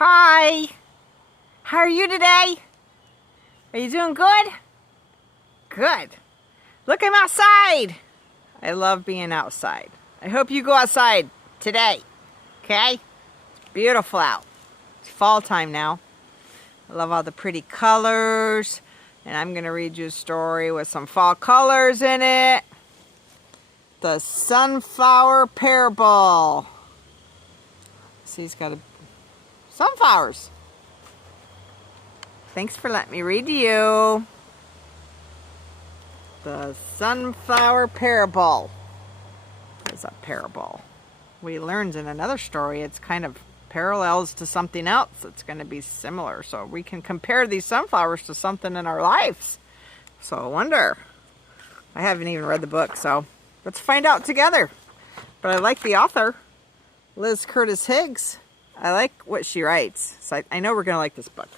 Hi. How are you today? Are you doing good? Good. Look, I'm outside. I love being outside. I hope you go outside today. Okay? It's beautiful out. It's fall time now. I love all the pretty colors. And I'm going to read you a story with some fall colors in it. The Sunflower Parable. See, he's got sunflowers. Thanks for letting me read to you. The Sunflower Parable. It's a parable. We learned in another story it's kind of parallels to something else that's going to be similar. So we can compare these sunflowers to something in our lives. So I wonder. I haven't even read the book, so let's find out together. But I like the author, Liz Curtis Higgs. I like what she writes. So I know we're going to like this book.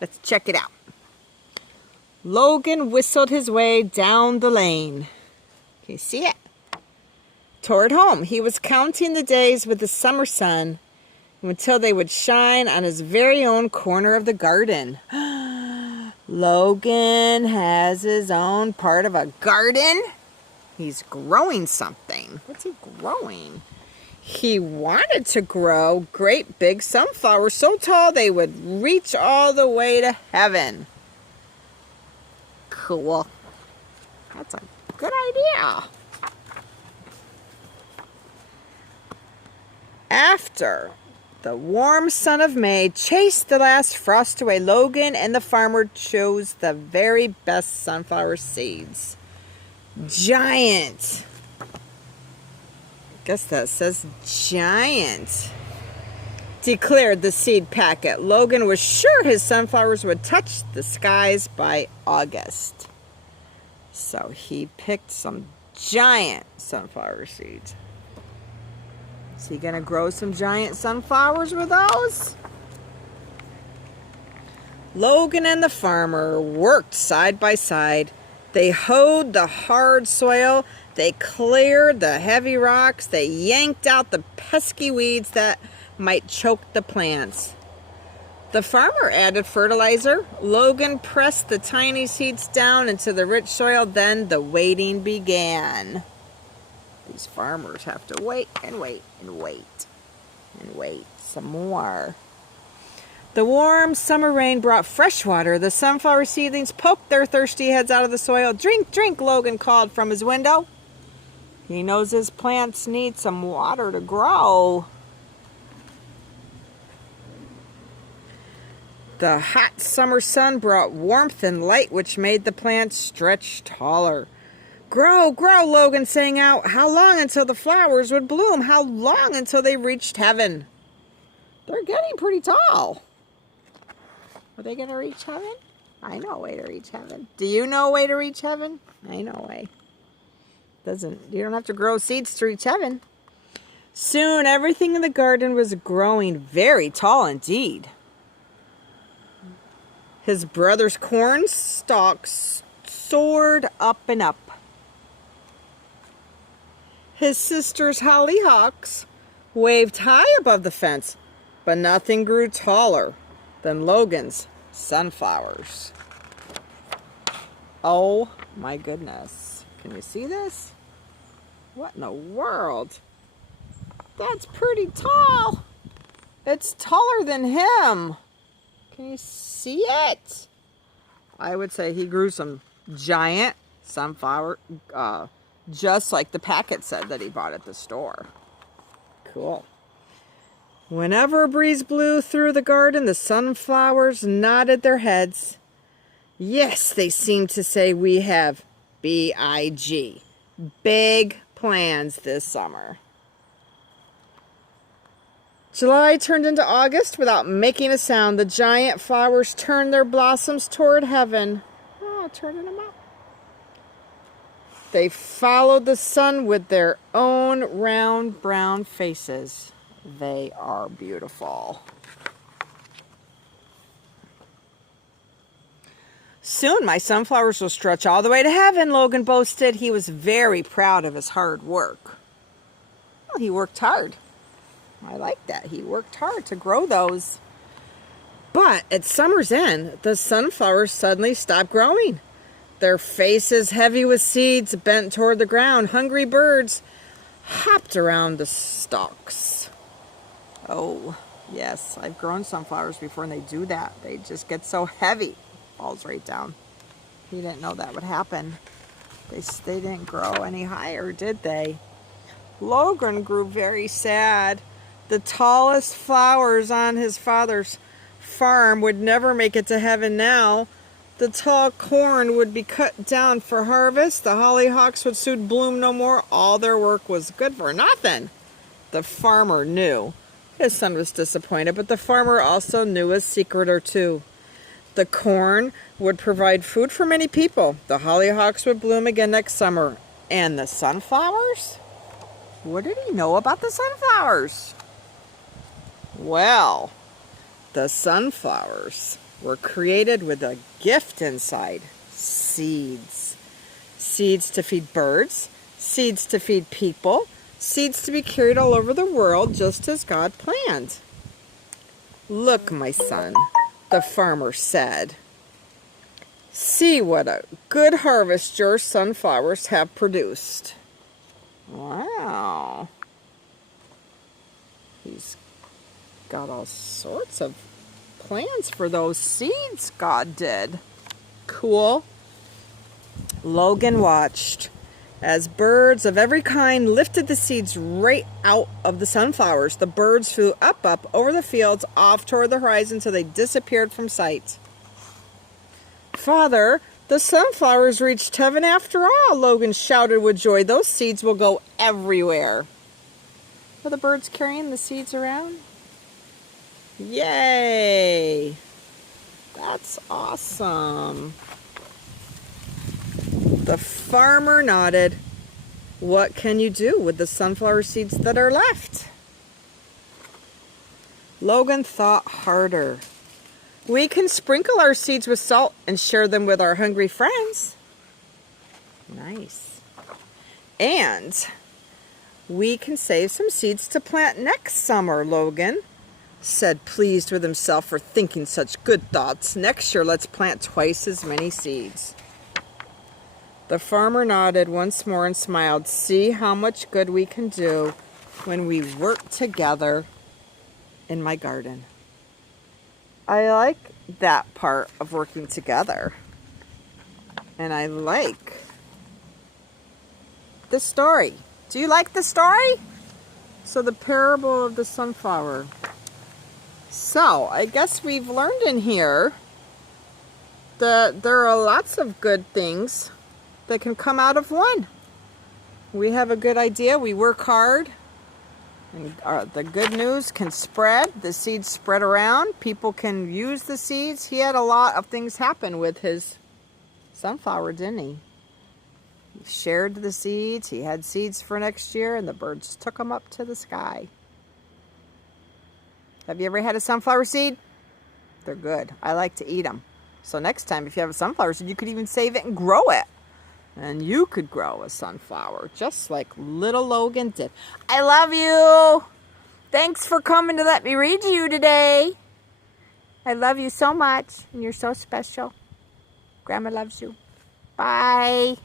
Let's check it out. Logan whistled his way down the lane. Can you see it? Toward home. He was counting the days with the summer sun until they would shine on his very own corner of the garden. Logan has his own part of a garden. He's growing something. What's he growing? He wanted to grow great big sunflowers so tall they would reach all the way to heaven. Cool. That's a good idea. After the warm sun of May chased the last frost away, Logan and the farmer chose the very best sunflower seeds. Giant. I guess that says giant. Declared the seed packet. Logan was sure his sunflowers would touch the skies by August. So he picked some giant sunflower seeds. Is he going to grow some giant sunflowers with those? Logan and the farmer worked side by side. They hoed the hard soil. They cleared the heavy rocks. They yanked out the pesky weeds that might choke the plants. The farmer added fertilizer. Logan pressed the tiny seeds down into the rich soil. Then the waiting began. These farmers have to wait and wait and wait and wait some more. The warm summer rain brought fresh water. The sunflower seedlings poked their thirsty heads out of the soil. Drink, drink, Logan called from his window. He knows his plants need some water to grow. The hot summer sun brought warmth and light, which made the plants stretch taller. Grow, grow, Logan sang out. How long until the flowers would bloom? How long until they reached heaven? They're getting pretty tall. Are they going to reach heaven? I know a way to reach heaven. Do you know a way to reach heaven? I know a way. You don't have to grow seeds to reach heaven. Soon everything in the garden was growing very tall indeed. His brother's corn stalks soared up and up. His sister's hollyhocks waved high above the fence, but nothing grew taller than Logan's sunflowers. Oh my goodness. Can you see this? What in the world? That's pretty tall. It's taller than him. Can you see it? I would say he grew some giant sunflower, just like the packet said that he bought at the store. Cool. Whenever a breeze blew through the garden, the sunflowers nodded their heads. Yes, they seemed to say, we have B-I-G. Big plans this summer. July turned into August without making a sound. The giant flowers turned their blossoms toward heaven. Oh, turning them up. They followed the sun with their own round brown faces. They are beautiful. Soon my sunflowers will stretch all the way to heaven, Logan boasted. He was very proud of his hard work. Well, he worked hard. I like that. He worked hard to grow those. But at summer's end, the sunflowers suddenly stopped growing. Their faces heavy with seeds bent toward the ground. Hungry birds hopped around the stalks. Oh, yes, I've grown sunflowers before and they do that. They just get so heavy. Falls right down. You didn't know that would happen. They didn't grow any higher, did they? Logan grew very sad. The tallest flowers on his father's farm would never make it to heaven now. The tall corn would be cut down for harvest. The hollyhocks would soon bloom no more. All their work was good for nothing. The farmer knew. His son was disappointed, but the farmer also knew a secret or two. The corn would provide food for many people. The hollyhocks would bloom again next summer. And the sunflowers? What did he know about the sunflowers? Well, the sunflowers were created with a gift inside. Seeds. Seeds to feed birds. Seeds to feed people. Seeds to be carried all over the world just as God planned. Look, my son, the farmer said. See what a good harvest your sunflowers have produced. Wow. He's got all sorts of plans for those seeds God did. Cool. Logan watched as birds of every kind lifted the seeds right out of the sunflowers. The birds flew up over the fields, off toward the horizon until they disappeared from sight. Father, the sunflowers reached heaven after all, Logan shouted with joy. Those seeds will go everywhere. Are the birds carrying the seeds around? Yay! That's awesome. The farmer nodded. What can you do with the sunflower seeds that are left? Logan thought harder. We can sprinkle our seeds with salt and share them with our hungry friends. Nice. And we can save some seeds to plant next summer, Logan said, pleased with himself for thinking such good thoughts. Next year, let's plant twice as many seeds. The farmer nodded once more and smiled. See how much good we can do when we work together in my garden. I like that part of working together. And I like the story. Do you like the story? So the parable of the sunflower. So I guess we've learned in here that there are lots of good things that can come out of one. We have a good idea. We work hard. And the good news can spread. The seeds spread around. People can use the seeds. He had a lot of things happen with his sunflower, didn't he? He shared the seeds. He had seeds for next year, and the birds took them up to the sky. Have you ever had a sunflower seed? They're good. I like to eat them. So next time, if you have a sunflower seed, you could even save it and grow it. And you could grow a sunflower just like little Logan did. I love you. Thanks for coming to let me read to you today. I love you so much, and you're so special. Grandma loves you. Bye.